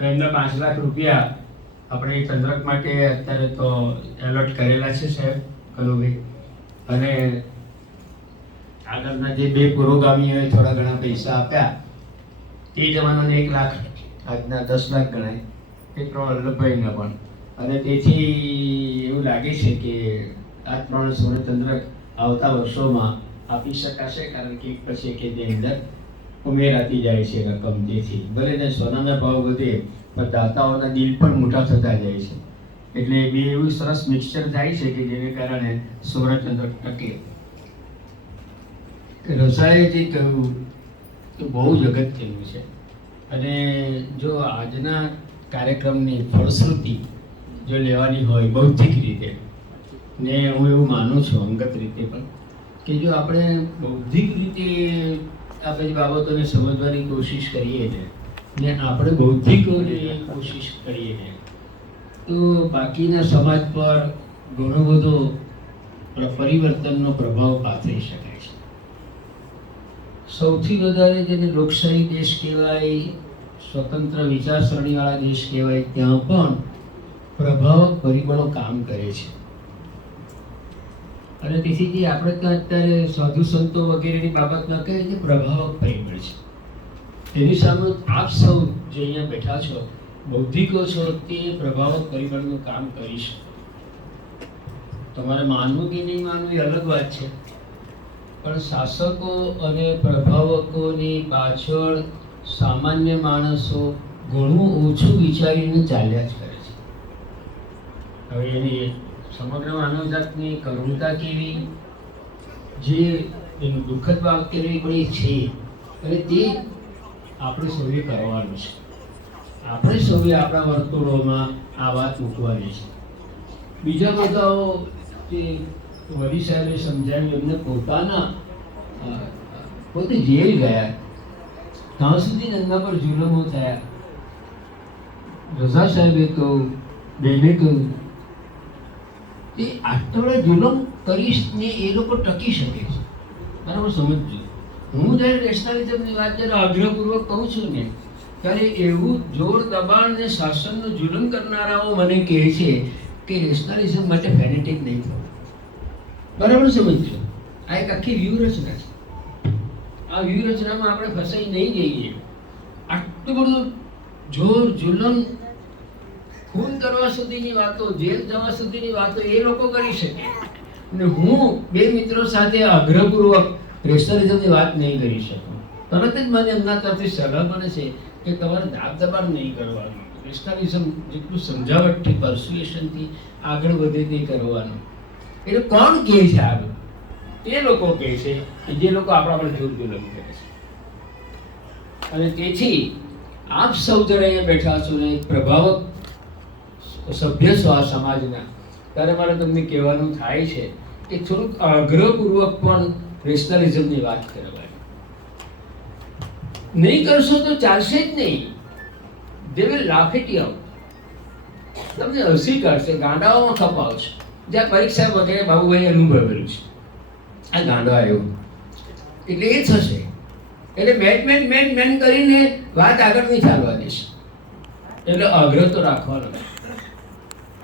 એમના 5 લાખ રૂપિયા આપણે એ ચંદ્રક માટે અત્યારે તો એલોટ કરેલા છે સાહેબ કનુભાઈ, અને આગળના જે 2 પુરોગામીઓએ થોડા ઘણા પૈસા આપ્યા તે જમાનાને 1 લાખ, આજના 10 લાખ ગણાય, એ 3 વલ્લભભાઈના પણ. અને તેથી એવું લાગે છે કે આ 3 સુવર્ણચંદ્રક આવતા વર્ષોમાં આપી શકાશે, કારણ કે એક પછી એક એની અંદર ઉમેરાતી જાય છે રકમ. તેથી ભલે ને સોનાના ભાવ વધે પણ દાતાઓના દિલ પણ મોટા થતા જાય છે, એટલે બે એવું સરસ મિક્સચર થાય છે કે જેને કારણે સુવર્ણચંદ્રક ટકે. રસાએ જે કહ્યું તો બહુ જ અગત્યનું છે, અને જો આજના કાર્યક્રમની ફળશ્રુતિ જો લેવાની હોય બૌદ્ધિક રીતે, ને હું એવું માનું છું અંગત રીતે પણ, કે જો આપણે બૌદ્ધિક રીતે આ બધી બાબતોને સમજવાની કોશિશ કરીએ ને આપણે બૌદ્ધિકોની કોશિશ કરીએ ને તો બાકીના સમાજ પર ઘણો બધો પરિવર્તનનો પ્રભાવ પાથરી શકાય છે. સૌથી વધારે જેને લોકશાહી દેશ કહેવાય, સ્વતંત્ર વિચારસરણીવાળા દેશ કહેવાય, ત્યાં પણ પ્રભાવક પરિબળો કામ કરે છે. અને તેથી જે આપણે ત્યાં અત્યારે સાધુ સંતો વગેરેની બાબતમાં કહીએ કે પ્રભાવક પરિબળ છે, તેની સામે આપ સૌ જે અહીંયા બેઠા છો, બૌદ્ધિકો છો, તે પ્રભાવક પરિબળનું કામ કરી શકો. તમારે માનવું કે નહીં માનવું એ અલગ વાત છે, પણ શાસકો અને પ્રભાવકોની પાછળ સામાન્ય માણસો ઘણું ઓછું વિચારીને ચાલ્યા જ કરે છે. હવે એની સમગ્ર માનવજાતની કરુણતા કેવી, જે એનું દુઃખદ બાબત કેવી પણ છે, અને તે આપણે સૌએ કરવાનું છે. આપણે સૌએ આપણા વર્તુળોમાં આ વાત મૂકવાની છે. બીજા બધાઓ જે વડી સાહેબે સમજાવ્યું, એમને પોતે જેલ ગયા ત્યાં સુધી એમના પર જુલમો થયા. રઝા સાહેબે કહ્યું, બેને કહ્યું, એ આટલા બધા જુલમ કરીશ ને એ લોકો ટકી શકે છે. બરાબર સમજજો. હું જ્યારે નેશનલિઝમની વાત જ્યારે આગ્રહપૂર્વક કહું છું ને, ત્યારે એવું જોર દબાણ ને શાસનનો જુલમ કરનારાઓ મને કહે છે કે નેશનલિઝમ માટે ફેનેટિક નહીં થવું. બરાબર સમજજો. આ એક આખી વ્યૂહરચના છે. આ વ્યૂહરચનામાં આપણે ફસાઈ નહીં જઈએ. આટલું બધું જોર જુલમ, ખૂન કરવા સુધીની વાતો, જેલ જવા સુધીની વાતો એ લોકો કરી શકે, અને હું 2 મિત્રો સાથે આગ્રહપૂર્વક નેશનલિઝમની વાત નહીં કરી શકું. તરત જ મને એમના તરફથી સલાહ મળે છે કે તમારે દાબ દબાણ નહીં કરવાનું, નેશનલિઝમ જેટલું સમજાવટથી, પરસ્યુએશનથી આગળ વધે તે કરવાનું. એટલે કોણ કહે છે આગળ? તે લોકો કહે છે કે જે લોકો આપણા પર જોર જુલમ કરે છે. અને તેથી આપ સૌ જ્યારે અહીંયા બેઠા છો ને પ્રભાવક સભ્ય છો આ સમાજના, ત્યારે મારે તમને કહેવાનું થાય છે કે થોડુંક આગ્રહપૂર્વક પણ નેશનલિઝમની વાત કરવાની. નહીં કરશો તો ચાલશે જ નહીં. They will laugh it out. તમને હસી કાઢશે, ગાંડાઓમાં ખપાવશે. જ્યાં પરીક્ષા વગેરે બાબુભાઈ અનુભવેલું છે. આ ગાંડો આવ્યો એટલે એ થશે. એટલે મેન કરીને વાત આગળ નહીં ચાલવાની છે. એટલે આગ્રહ તો રાખવાનો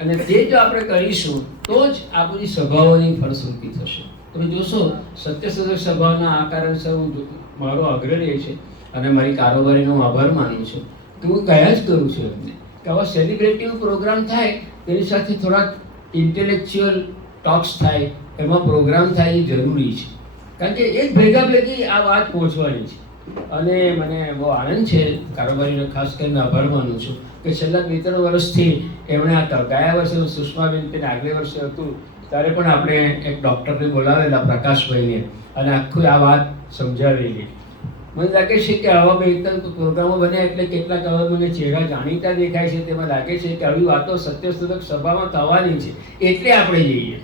અને તે જો આપણે કરીશું તો જ આ બધી સભાઓની ફળશ્રુતિ થશે. તમે જોશો સત્યશોધક સભાના આ કારણસર મારો આગ્રહ રહે છે અને મારી કારોબારીનો હું આભાર માનું છું કે હું કયા જ કરું છું એમને કે આવા સેલિબ્રેટિવ પ્રોગ્રામ થાય તેની સાથે થોડાક ઇન્ટેલેક્ચ્યુઅલ ટોક્સ થાય, એમાં પ્રોગ્રામ થાય એ જરૂરી છે. કારણ કે એક ભેગા ભેગી આ વાત પહોંચવાની છે. અને મને બહુ આનંદ છે, કારોબારીનો ખાસ કરીને આભાર માનું છું કે છેલ્લા 2-3 વર્ષથી એમણે આ ગયા વર્ષે સુષ્માબેન તેને આગલે વર્ષે હતું ત્યારે પણ આપણે એક ડૉક્ટરને બોલાવેલા પ્રકાશભાઈને અને આખું આ વાત સમજાવેલી. મને લાગે છે કે આવા 2-3 પ્રોગ્રામો બન્યા એટલે કેટલાક હવે મને ચહેરા જાણીતા દેખાય છે. તેમાં લાગે છે કે આવી વાતો સત્યશોધક સભામાં થવાની છે એટલે આપણે જઈએ.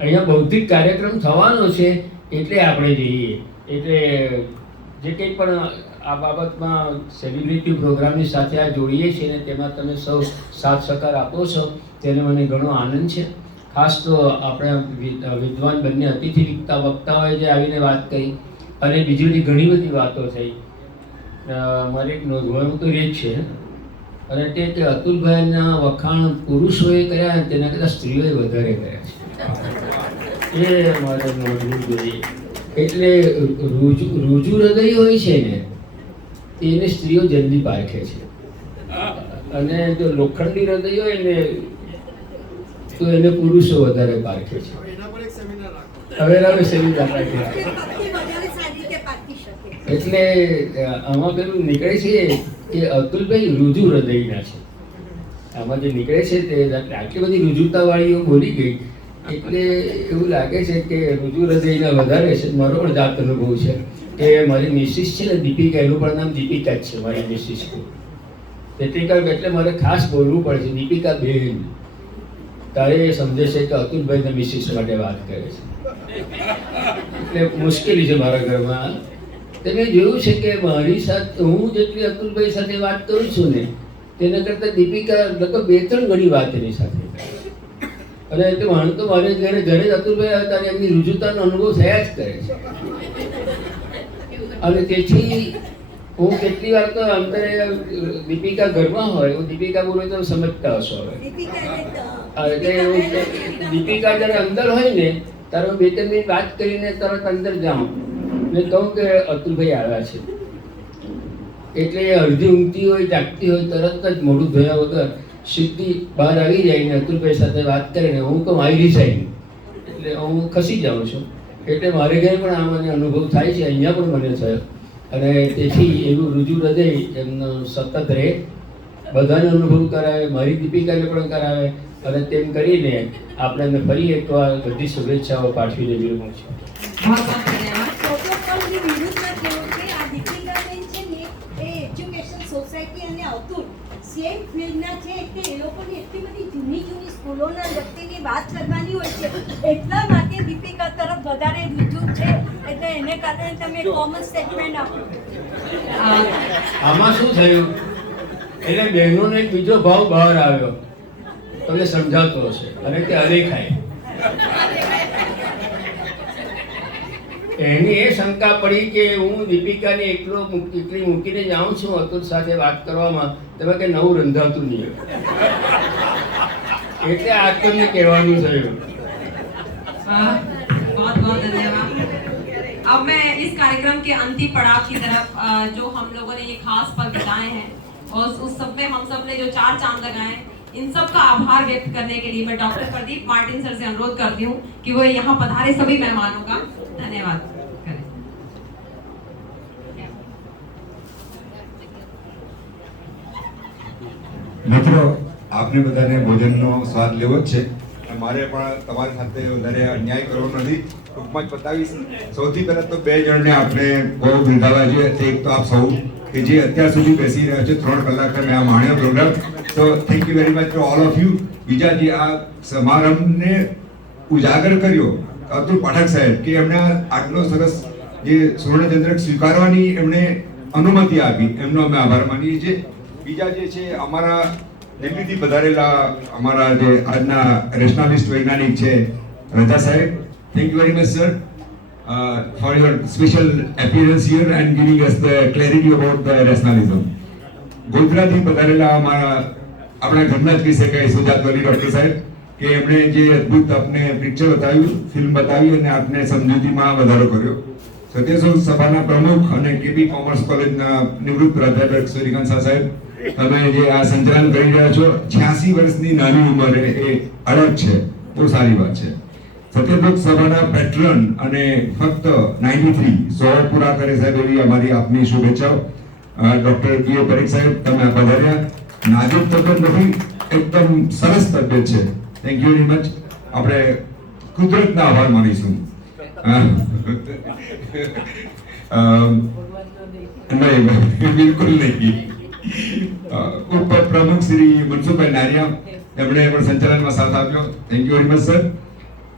અહીંયા બૌદ્ધિક કાર્યક્રમ થવાનો છે એટલે આપણે જઈએ. એટલે જે કંઈ પણ આ બાબતમાં સેલિબ્રિટી પ્રોગ્રામની સાથે આ જોડીએ છીએ ને તેમાં તમે સૌ સાથ સહકાર આપો છો તેને મને ઘણો આનંદ છે. ખાસ તો આપણે વિદ્વાન બંને અતિથિ વક્તાઓએ જે આવીને વાત કરી અને બીજી ઘણી બધી વાતો થઈ. મારે એક નોંધવાનું તો એ જ છે અને તે અતુલભાઈના વખાણ પુરુષોએ કર્યા તેના કરતાં સ્ત્રીઓએ વધારે કર્યા છે એ મારે નોંધવું જોઈએ. એટલે રૂજુ હૃદય હોય છે ને એને સ્ત્રીઓ જલ્દી પારખે છે અને જો લોખંડી હૃદય હોય ને તો એને પુરુષો વધારે પારખે છે. હવે સેમિનાર રાખીએ. એટલે આમાં પેલું નીકળે છે કે અતુલભાઈ રૂજુ હૃદયના છે. આમાં જે નીકળે છે તે આટલી બધી રૂજુતાવાળીઓ બોલી ગઈ એટલે એવું લાગે છે કે રૂજુ હૃદયના વધારે છે. મારો પણ જાત અનુભવ છે કે મારી મિસિસ છે ને દીપિકા, એનું પણ નામ દીપિકા જ છે મારી મિસિસ. દીપિકા એટલે મારે ખાસ બોલવું પડે છે દીપિકા બેન, તારે એ સમજે છે કે અતુલભાઈના મિસિસ માટે વાત કરે છે. એટલે મુશ્કેલી છે મારા ઘરમાં. તમે જોયું છે કે મારી સાથે હું જેટલી અતુલભાઈ સાથે વાત કરું છું ને તેના કરતાં દીપિકા લગભગ 2-3 ગણી વાત એની સાથે. અને એટલે માનું તો મારે ઘરે જ અતુલભાઈ હતા અને એમની રુજુતાનો અનુભવ થયા જ કરે છે. અને તેથી હું કેટલી વાર તો અંતરે દીપિકા ઘરમાં હોય, હું દીપિકા બોલું તો સમજતા હશો હવે. એટલે દીપિકા જ્યારે અંદર હોય ને ત્યારે હું 2-3 મિનિટ વાત કરીને તરત અંદર જાઉં ને કહું કે અતુલભાઈ આવ્યા છે. એટલે અડધી ઊંઘતી હોય જાગતી હોય તરત જ મોઢું ધોયા વગર સીધી બહાર આવી જાય ને અતુલભાઈ સાથે વાત કરીને હું કહું આવી રિસાઈન એટલે હું ખસી જાઉં છું. એટલે મારે ઘરે પણ આ મને અનુભવ થાય છે, અહીંયા પણ મને થયો. અને તેથી એવું રૂજુ હૃદય એમનો સતત રહે, બધાને અનુભવ કરાવે, મારી દીપિકાને પણ કરાવે. અને તેમ કરીને આપણે એમને ફરી એકવાર બધી શુભેચ્છાઓ પાઠવીને વિરમું છું. સોસાયટી અને અતુલ સેમ ફિલ્ડના છે એટલે એ લોકોની એટલી બધી જૂની સ્કૂલોના વ્યક્તિની વાત કરવાની હોય છે એટલા માટે દીપિકા તરફ વધારે રુજુ છે એટલે એને કારણે તમે કોમન સ્ટેટમેન્ટ આપો. આમાં શું થયું એટલે બહેનોનો એક બીજો ભાવ બહાર આવ્યો, તમને સમજાતો હશે, અને તે અલેખાય. એની એ શંકા પડી કે હું દીપિકાને એકલી મૂકીને જાઉં છું અતુલ સાથે વાત કરવામાં, તમે કે નવું રંધાતું નહીં. એટલે આ તમને કહેવાનું થયું. बहुत बहुत धन्यवाद. अब मैं इस कार्यक्रम के अंतिम पड़ाव की तरफ जो हम लोगों ने ये खास पल बिताए हैं और उस सब में हम सब ने जो 4 चांद लगाए हैं, इन सब का आभार व्यक्त करने के लिए मैं डॉक्टर प्रदीप मार्टिन सर से अनुरोध करती हूँ कि वो यहाँ पधारे सभी मेहमानों का धन्यवाद करें. મિત્રો, આપને બધાને ભોજનનો સ્વાદ લેવો જ છે. મારે પણ તમારી સાથે વધારે અન્યાય કરવો નથી, ટૂંકમાં જ બતાવીશ. સૌથી પહેલાં તો 2 જણને આપણે બહુ બિરદાવવા જોઈએ. એક તો આપ સૌ કે જે અત્યાર સુધી બેસી રહ્યા છે, 3 કલાક મેં આ માણ્યો પ્રોગ્રામ, તો thank you very much to all of you. બીજા જે આ સમારંભને ઉજાગર કર્યો અતુલ પાઠક સાહેબ કે એમણે આટલો સરસ જે સુવર્ણચંદ્રક સ્વીકારવાની એમણે અનુમતિ આપી, એમનો અમે આભાર માનીએ છીએ. બીજા જે છે અમારા દિલ્હીથી પધારેલા અમારા જે આજના રેશનાલિસ્ટ વૈજ્ઞાનિક છે રજા સાહેબ, thank you very much sir. for your special appearance here and giving us the clarity about the rationalism. ગોધરાથી પધારેલા આપણા ઘરના જ કહી શકાય સુજાત વલી ડોક્ટર સાહેબ કે એમણે જે અદ્ભુત આપને પિક્ચર બતાવ્યું, ફિલ્મ બતાવી અને આપને સમજૂતીમાં વધારો કર્યો. સત્યશોધ સભાના પ્રમુખ અને કેબી કોમર્સ કોલેજના નિવૃત્ત પ્રાધ્યાપક સૂર્યકાંત શાહ સાહેબ, તમે જે આ સંચાલન કરી રહ્યા છો 86 વર્ષની નાની ઉંમરે, એ અલગ છે, બહુ સારી વાત છે. સત્યશોધ સભાના પેટ્રન અને ફક્ત 93 100 પૂરા કરે સાહેબ એવી અમારી આપની શુભેચ્છાઓ. ડોક્ટર બી પરીખ સાહેબ, તમે પધાર્યા. નાજુક તબિયત નથી, એકદમ સરસ તબિયત છે. Thank you very much. આપણે કુદરતના આભાર માનીશું. નહીં, બિલકુલ નહીં. ઉપર પ્રમુખ શ્રી મનસુખભાઈ નારિયા, એમણે પણ સંચાલનમાં સાથ આપ્યો. Thank you very much sir.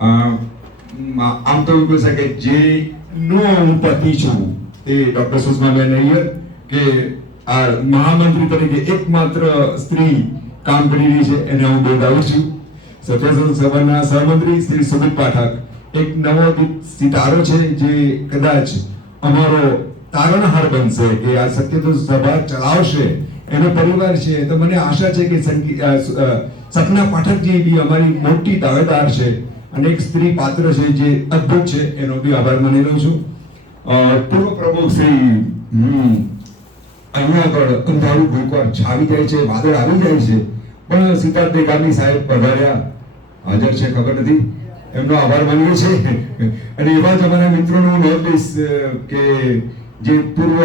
આમ તો કહી શકાય જે નો હું પતિ છું તે ડોક્ટર સુષ્માબેન અય્યર કે આ મહામંત્રી તરીકે એકમાત્ર સ્ત્રી કામ કરી રહી છે, એને હું બિરદાવું છું. સત્યશોધ સભાના સહમંત્રી શ્રી સુમિત પાઠક એક નવો સિતારો છે જે કદાચ અમારો તારણહાર બનશે કે આ સત્યશોધ સભા ચલાવશે, એનો પરિવાર છે. તો મને આશા છે કે સપના પાઠકજી બી અમારી મોટી દાવેદાર છે અને એક સ્ત્રી પાત્ર છે જે અદ્ભુત છે, એનો બી આભાર માની રહ્યો છું. પૂર્વ પ્રમુખ શ્રી અહીંયા આગળ અંધારું ભૂકર છાવી જાય છે, વાદળ આવી જાય છે, પણ સિદ્ધાર્થ દેગામી સાહેબ પધાર્યા, હાજર છે, ખબર નથી, એમનો આભાર માનીએ છીએ. અને એવા જ અમારા મિત્રોનું હું નોંધ લઈશ કે જે પૂર્વ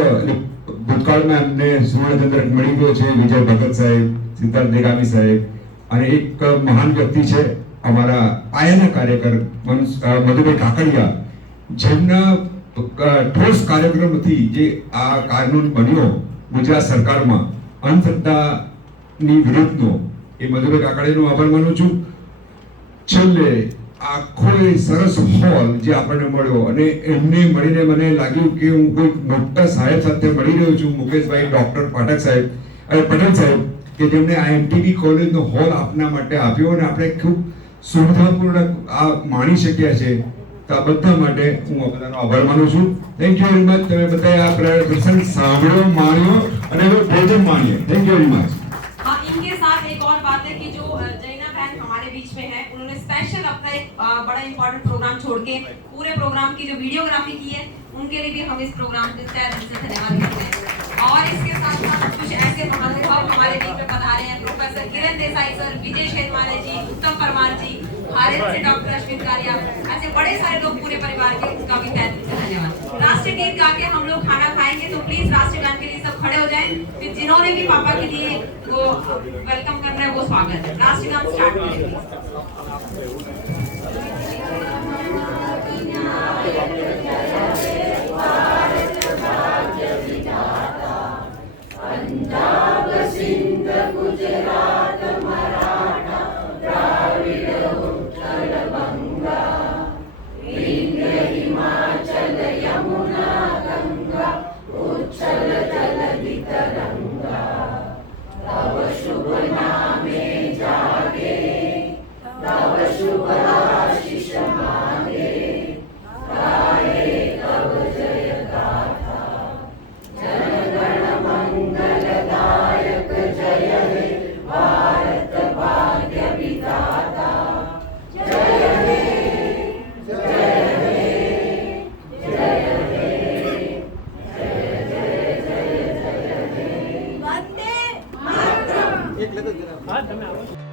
ભૂતકાળમાં એમને સુવર્ણચંદ્રક મળી ગયો છે, વિજય ભગત સાહેબ, સિદ્ધાર્થ દેગામી સાહેબ, અને એક મહાન વ્યક્તિ છે અમારા પાયાના કાર્યકર મધુભાઈ કાકડિયા, જેમના ઠોસ કાર્યક્રમથી જે આ કાનૂન બન્યો ગુજરાત સરકારમાં અંધશ્રદ્ધાની વિરુદ્ધનો, એ મધુભાઈ કાકડિયાનો આભાર માનું છું. છેલ્લે આખો એ સરસ હોલ જે આપણને મળ્યો અને એમને મળીને મને લાગ્યું કે હું કોઈ મોટા સાહેબ સાથે મળી રહ્યો છું, મુકેશભાઈ ડોક્ટર પાઠક સાહેબ અને પટેલ સાહેબ, કે જેમણે આ એમટીબી કોલેજનો હોલ આપના માટે આપ્યો અને આપણે ખૂબ સુવિધાપૂર્ણ આ માણી શક્યા છે. તો આ બધા માટે હું આ બધાનો આભાર માનું છું. Thank you very much. તમે બધા આ પ્રસંગ સાંભળ્યો, માણ્યો અને ભોજન માણીએ. Thank you very much. हाँ, इनके साथ एक और बात है कि जो जैना बहन हमारे बीच में है, उन्होंने स्पेशल अपना एक बड़ा इंपॉर्टेंट प्रोग्राम छोड़ के पूरे प्रोग्राम की जो वीडियोग्राफी की है, उनके लिए भी हम इस प्रोग्राम के तहत से धन्यवाद करते हैं. और इसके साथ साथ कुछ ऐसे महानुभाव हमारे बीच में पधारे हैं, प्रोफेसर किरण देसाई सर, विजय शेरमाने जी, उत्तम परमार जी, हारिस से डॉक्टर अश्विन कारिया, ऐसे बड़े सारे लोग पूरे परिवार के, उनका भी तहे दिल से धन्यवाद. राष्ट्रीय गीत गा के हम लोग खाना खाएंगे, तो प्लीज राष्ट्रीय गान के लिए सब खड़े हो जाएं. फिर जिन्होंने भी पापा के लिए वो वेलकम करना है, वो स्वागत है. राष्ट्रीय गान स्टार्ट करेंगे. पंजाब सिंध गुजरात मराठा द्राविड उत्कल बंगा विंध्य हिमाचल यमुना गंगा उच्छल जलधि तरंगा तव शुभ नामे जागे तव शुभ आशीष मांगे गाए तव जय गाथा जनगण मंगलदायक जय हे भारत भाग्य विधाता जय हे जय हे जय हे जय जय जय जय हे वंदे मातरम.